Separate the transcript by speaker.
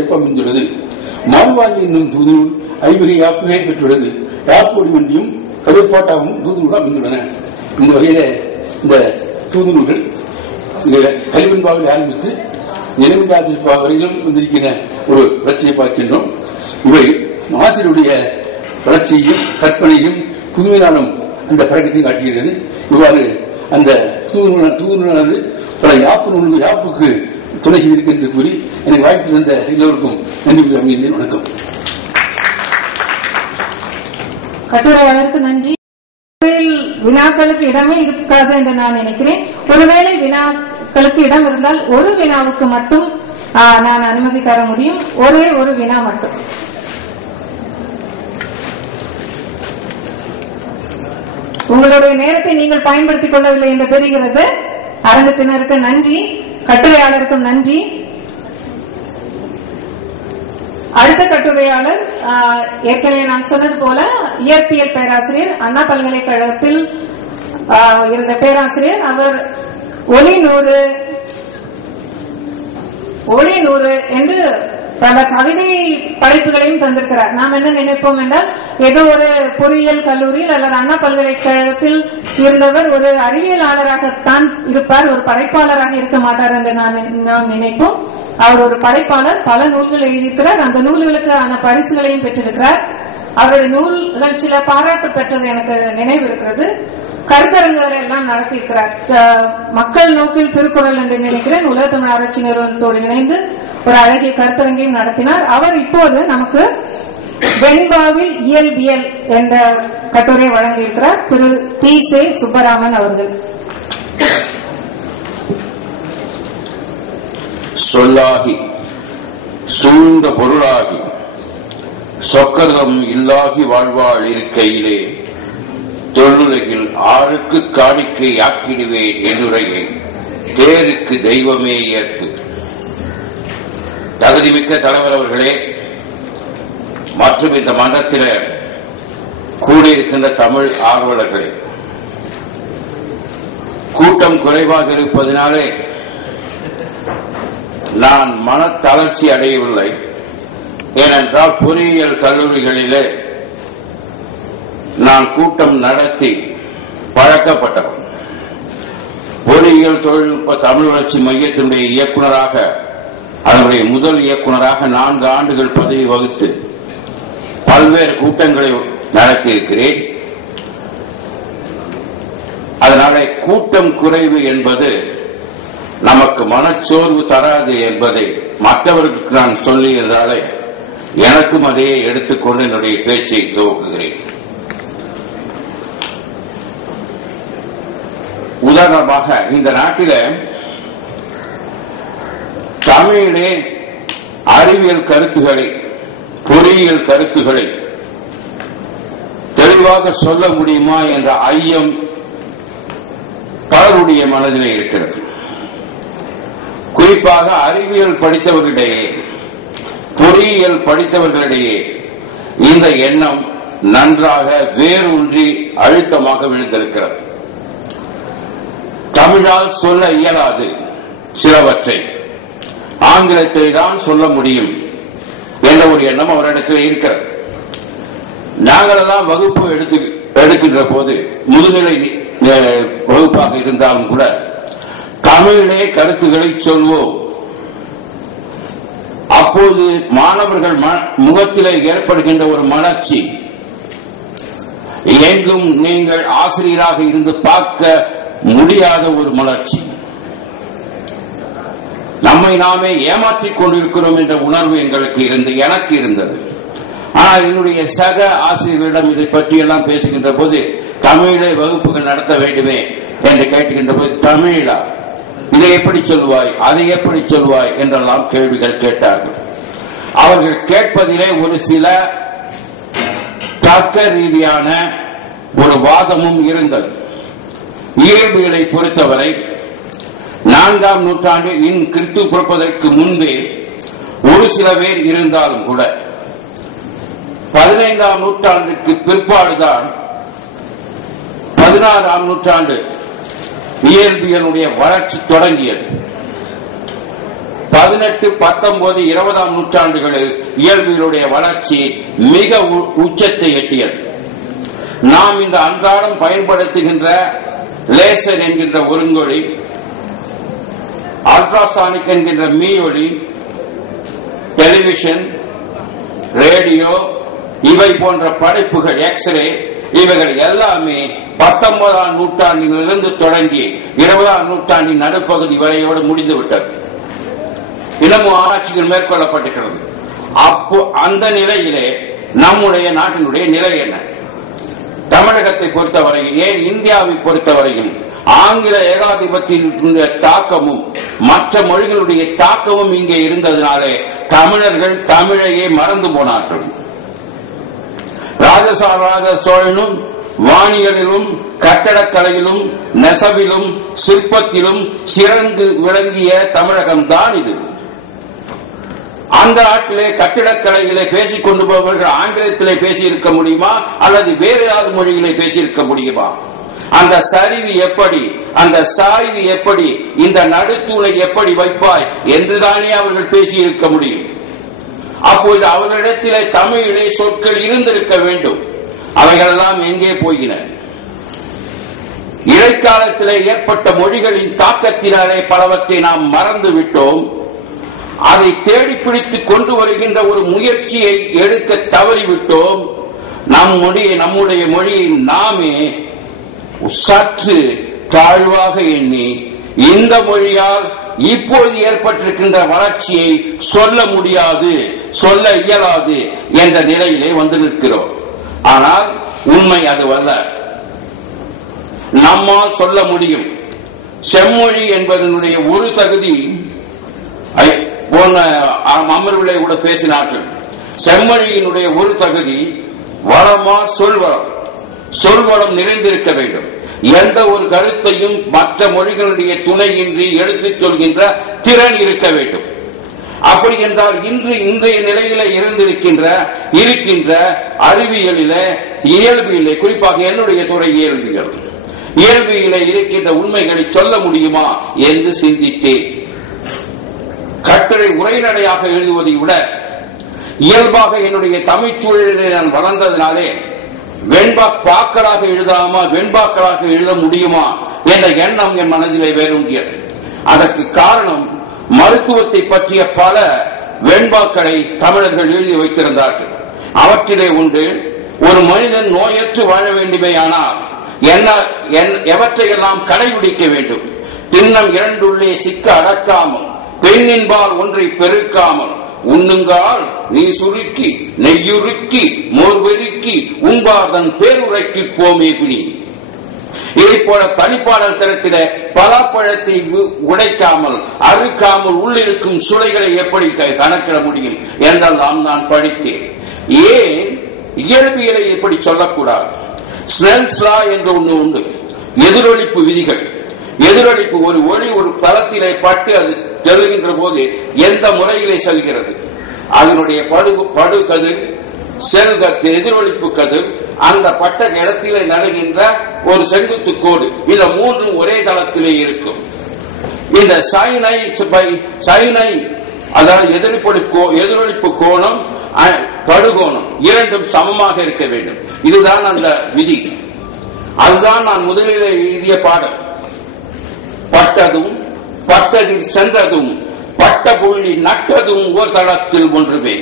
Speaker 1: ஏற்ப அமைந்துள்ளது மால்வாங்கி என்னும் தூதுநூல் ஐவகை யாப்புகை பெற்றுள்ளது. யாப்பொடி வண்டியும் கதிர்பாட்டாகவும் தூதுநூல் அமைந்துள்ளன. இந்த வகையில இந்த தூதுநூல்கள் கல்வெண்பாவில் ஆரம்பித்து நிலமில்லாதிருப்பா வரையிலும் வந்திருக்கிற ஒரு வளர்ச்சியை பார்க்கின்றோம். இவை ஆசிரியருடைய வளர்ச்சியையும் கற்பனையும் புதுமையினாலும் அந்த பழக்கத்தையும் காட்டுகிறது. இவ்வாறு அந்த தூதுநூல் தூதுநூலானது பல யாப்பு நூல் யாப்புக்கு துணை செய்திருக்கு என்று கூறி எனக்கு வாய்ப்பு தந்த எல்லோருக்கும் நன்றி கூறி அமைகிறேன் வணக்கம்.
Speaker 2: கட்டுரையாளருக்கு நன்றி. வினாக்களுக்கு இடமே இருக்காது என்று நான் நினைக்கிறேன். ஒருவேளை வினாக்களுக்கு இடம் இருந்தால் ஒரு வினாவுக்கு மட்டும் நான் அனுமதி தர முடியும். ஒரே ஒரு வினா மட்டும். உங்களுடைய நேரத்தை நீங்கள் பயன்படுத்திக் கொள்ளவில்லை என்று தெரிகிறது. அரங்கத்தினருக்கு நன்றி. கட்டுரையாளருக்கும் நன்றி. அடுத்த கட்டுரையாளர் ஏற்கனவே நான் சொன்னது போல இயற்பியல் பேராசிரியர் அண்ணா பல்கலைக்கழகத்தில் இருந்த பேராசிரியர். அவர் ஒளி நூறு ஒளி நூறு என்று பல கவிதை படைப்புகளையும் தந்திருக்கிறார். நாம் என்ன நினைப்போம் என்றால் ஏதோ ஒரு பொறியியல் கல்லூரியில் அல்லது அண்ணா பல்கலைக்கழகத்தில் இருந்தவர் ஒரு அறிவியலாளராகத்தான் இருப்பார் ஒரு படைப்பாளராக இருக்க மாட்டார் என்று நான் நாம் நினைப்போம். அவர் ஒரு படைப்பாளர் பல நூல்கள் எழுதியிருக்கிறார். அந்த நூல்களுக்கான பரிசுகளையும் பெற்றிருக்கிறார். அவருடைய நூல்கள் சில பாராட்டு பெற்றது எனக்கு நினைவு இருக்கிறது. கருத்தரங்குகளை எல்லாம் நடத்தியிருக்கிறார். மக்கள் நோக்கில் திருக்குறள் என்று நினைக்கிறேன். உலக தமிழ் ஆராய்ச்சி நிறுவனத்தோடு இணைந்து ஒரு அழகிய கருத்தரங்கையும் நடத்தினார். அவர் இப்போது நமக்கு வெண்பாவில் இயல்பியல் என்ற கட்டுரையை வழங்கியிருக்கிறார். திரு. தி சே. சுப்பராமன் அவர்கள்.
Speaker 3: சொல்லாகி சூழ்ந்த பொருளாகி சொக்கரம் இல்லாகி வாழ்வாள் இருக்கையிலே தொழுலகில் ஆருக்கு காணிக்கை ஆக்கிடுவேன் என்னுரையை தேருக்கு தெய்வமே ஏற்று. தகுதிமிக்க தலைவர் அவர்களே மற்றும் இந்த மன்றத்தில் கூடியிருக்கின்ற தமிழ் ஆர்வலர்களே கூட்டம் குறைவாக இருப்பதனாலே நான் மனத்தளர்ச்சி அடையவில்லை. ஏனென்றால் பொறியியல் கல்லூரிகளிலே நான் கூட்டம் நடத்தி பழக்கப்பட்டவன். பொறியியல் தொழில்நுட்ப தமிழ் வளர்ச்சி மையத்தினுடைய இயக்குநராக அதனுடைய முதல் இயக்குனராக நான்கு ஆண்டுகள் பதவி வகுத்து பல்வேறு கூட்டங்களை நடத்தியிருக்கிறேன். அதனாலே கூட்டம் குறைவு என்பது நமக்கு மனச்சோர்வு தராது என்பதை மற்றவர்களுக்கு நான் சொல்லியதாலே எனக்கும் அதையே எடுத்துக்கொண்டு என்னுடைய பேச்சை துவக்குகிறேன். உதாரணமாக இந்த நாட்டில தமிழிலே அறிவியல் கருத்துக்களை பொறியியல் கருத்துக்களை தெளிவாக சொல்ல முடியுமா என்ற ஐயம் பலருடைய மனதிலே இருக்கிறது. குறிப்பாக அறிவியல் படித்தவர்களிடையே பொறியியல் படித்தவர்களிடையே இந்த எண்ணம் நன்றாக வேரூன்றி அழுத்தமாக விழுந்திருக்கிறது. தமிழால் சொல்ல இயலாது சிலவற்றை. ஆங்கிலத்தை தான் சொல்ல முடியும் என்ற ஒரு எண்ணம் அவரிடத்தில் இருக்கிறது. நாங்களெல்லாம் வகுப்பு எடுத்து எடுக்கின்ற போது முதுநிலை அஹ், வகுப்பாக இருந்தாலும் கூட தமிழிலே கருத்துக்களை சொல்வோம். அப்போது மாணவர்கள் ம- முகத்திலே ஏற்படுகின்ற ஒரு மலர்ச்சி. எங்கும் நீங்கள் ஆசிரியராக இருந்து பார்க்க முடியாத ஒரு மலர்ச்சி. நம்மை நாமே ஏமாற்றிக் கொண்டிருக்கிறோம் என்ற உணர்வு எங்களுக்கு இருந்து எனக்கு இருந்தது. ஆனால் என்னுடைய சக ஆசிரியர்களிடம் இதை பற்றி எல்லாம் பேசுகின்ற போது தமிழை வகுப்புகள் நடத்த வேண்டுமே என்று கேட்டுகின்ற போது தமிழா இதை எப்படி சொல்வாய் அதை எப்படி சொல்வாய்? என்றெல்லாம் கேள்விகள் கேட்டார்கள். அவர்கள் கேட்பதிலே ஒரு சில தர்க்க ரீதியான ஒரு வாதமும் இருந்தது. இயல்புகளை பொறுத்தவரை நான்காம் நூற்றாண்டு இன் கிறிஸ்து பிறப்பதற்கு முன்பே ஒரு சில பேர் இருந்தாலும் கூட பதினைந்தாம் நூற்றாண்டுக்கு பிற்பாடுதான் பதினாறாம் நூற்றாண்டு இயல்பியலுடைய வளர்ச்சி தொடங்கியது. பதினெட்டு பத்தொன்பது இருபதாம் நூற்றாண்டுகளில் இயல்பியலுடைய வளர்ச்சி மிக உ- உச்சத்தை எட்டியது. நாம் இந்த அன்றாடம் பயன்படுத்துகின்ற லேசர் என்கின்ற ஒருங்கொழி அல்ட்ராசானிக் என்கின்ற மீயொலி டெலிவிஷன் ரேடியோ இவை போன்ற படைப்புகள் எக்ஸ்ரே இவைகள் எல்லாமே பத்தொன்பதாம் நூற்றாண்டிலிருந்து தொடங்கி இருபதாம் நூற்றாண்டின் நடுப்பகுதி வரையோடு முடிந்துவிட்டது. இன்னமும் ஆராய்ச்சிகள் மேற்கொள்ளப்பட்டிருக்கிறது. அப்போ அந்த நிலையிலே நம்முடைய நாட்டினுடைய நிலை என்ன? தமிழகத்தை பொறுத்தவரையும் ஏன் இந்தியாவை பொறுத்தவரையும் ஆங்கில ஏகாதிபத்தியத்தினுடைய தாக்கமும் மற்ற மொழிகளுடைய தாக்கமும் இங்கே இருந்ததினாலே தமிழர்கள் தமிழையே மறந்து போனார்கள். ராஜசாராஜ சோழனும் வாணிகளிலும் கட்டடக்கலையிலும் நெசவிலும் சிற்பத்திலும் சிறந்து விளங்கிய தமிழகம்தான் இது. அந்த நாட்டிலே கட்டிடக்கலையிலே பேசிக் கொண்டு போபவர்கள் ஆங்கிலத்திலே பேசியிருக்க முடியுமா? அல்லது வேறு ஏதாவது மொழிகளை பேசியிருக்க முடியுமா? அந்த சரிவு எப்படி அந்த சாய்வு எப்படி இந்த நடுத்தூளை எப்படி வைப்பாய் என்றுதானே அவர்கள் பேசியிருக்க முடியும். அப்போது அவர்களிடத்திலே தமிழிலே சொற்கள் இருந்திருக்க வேண்டும். அவைகளெல்லாம் எங்கே போயின இடைக்காலத்திலே ஏற்பட்ட மொழிகளின் தாக்கத்தினாலே பலவற்றை நாம் மறந்து விட்டோம் அதை தேடி பிடித்து கொண்டு வருகின்ற ஒரு முயற்சியை எடுக்க தவறிவிட்டோம். நம் மொழியை நம்முடைய மொழியை நாமே சற்று தாழ்வாக எண்ணி இந்த மொழியால் இப்போது ஏற்பட்டிருக்கின்ற வளர்ச்சியை சொல்ல முடியாது சொல்ல இயலாது என்ற நிலையிலே வந்து நிற்கிறோம். ஆனால் உண்மை அதுவல்ல. நம்மால் சொல்ல முடியும். செம்மொழி என்பதனுடைய ஒரு தகுதி போன அமர்விலே கூட பேசினார்கள். செம்மொழியினுடைய ஒரு தகுதி வளமா சொல்வளம். சொல்வளம் நிறைந்திருக்க வேண்டும். எந்த ஒரு கருத்தையும் மற்ற மொழிகளுடைய துணையின்றி எடுத்துச் சொல்கின்ற திறன் இருக்க வேண்டும். அப்படி என்றால் இன்று இன்றைய நிலையில இருந்திருக்கின்ற இருக்கின்ற அறிவியலில இயல்பியலே குறிப்பாக என்னுடைய துறை இயல்பியல் இயல்பியில இருக்கின்ற உண்மைகளை சொல்ல முடியுமா என்று சிந்தித்தேன். கட்டுரை உரைநடையாக எழுதுவதை விட இயல்பாக என்னுடைய தமிழ் சூழலில் நான் வளர்ந்ததினாலே வெண்பா பாக்களாக எழுதாமா வெண்பாக்களாக எழுத முடியுமா என்ற எண்ணம் என் மனதிலே வேரூன்றியது. அதற்கு காரணம் மருத்துவத்தை பற்றிய பல வெண்பாக்களை தமிழர்கள் எழுதி வைத்திருந்தார்கள். அவற்றிலே உண்டு ஒரு மனிதன் நோயற்று வாழ வேண்டுமேயானால் என்ன என்- எவற்றையெல்லாம் கடைபிடிக்க வேண்டும்? திண்ணம் இரண்டுள்ளே சிக்க அடக்காமல் பெண்ணின்பால் ஒன்றை பெருக்காமல் உண்ணுங்கால் நீ சுருக்கி நெய்யுருக்கி மோர்வெருக்கி உண்பாதன் பேருரைக்கு போமே பிடி இதை போல தனிப்பாடல் திரட்டிட பலாப்பழத்தை உடைக்காமல் அறுக்காமல் உள்ளிருக்கும் சுளைகளை எப்படி க- கணக்கிட முடியும் என்றெல்லாம் நான் படித்தேன். ஏன்? இயல்பியலை எப்படி சொல்லக்கூடாது? ஸ்னெல்ஸ் லா என்று ஒன்று உண்டு. எதிரொலிப்பு விதிகள். எதிரொலிப்பு ஒரு ஒளி ஒரு தளத்திலே பட்டு அது செல்கின்ற போது எந்த முறையிலே செல்கிறது? அதனுடைய படு படுகதிர் செல்கத்து எதிரொலிப்பு கதிர் அந்த பட்ட இடத்திலே நடுகின்ற ஒரு செங்குத்து கோடு. இந்த மூன்றும் ஒரே தளத்திலே இருக்கும். இந்த சைனை சைனை அதாவது எதிரொலிப்பு கோ- எதிரொலிப்பு கோணம் படுகோணம் இரண்டும் சமமாக இருக்க வேண்டும். இதுதான் அந்த விதி. அதுதான் நான் முதலிலே எழுதிய பாடல். பட்டதும் பட்டதில் சென்றதும் பட்ட புள்ளி நட்டதும் ஓர் தளத்தில் ஒன்றுமே.